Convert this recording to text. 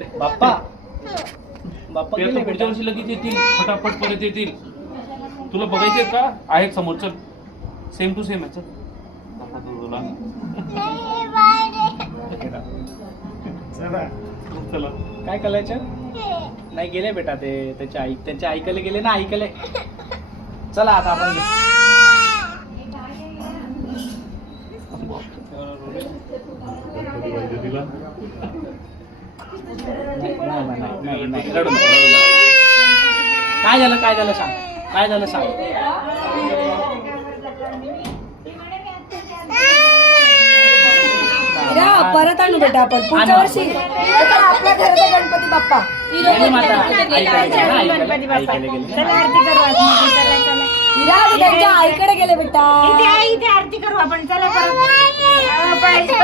बाप्पा बाप्पा गेले पुढच्या बेटा. वर्षी लगेच येतील, फटाफट परत येतील. तुला बघायचे का? आहे समोर, चल. सेम टू सेम आहे, चल. दाखवतो तुला. चला. काय करायचं? नाही गेले बेटा ते त्यांच्या ऐकायला गेले ना, ऐकायला. चला आता आपण नाही, रडू नका. काय झालं सांग, काय झालं सांग. परत आणू बेटा आपण पुढच्या वर्षी आपल्या घराचा गणपती बाप्पा. गणपती बाप्पा चला आरती करू आतमध्ये. चला चला त्यांच्या आईकडे गेले बेटा. इथे आरती करू आपण. चला परत. पाहिजे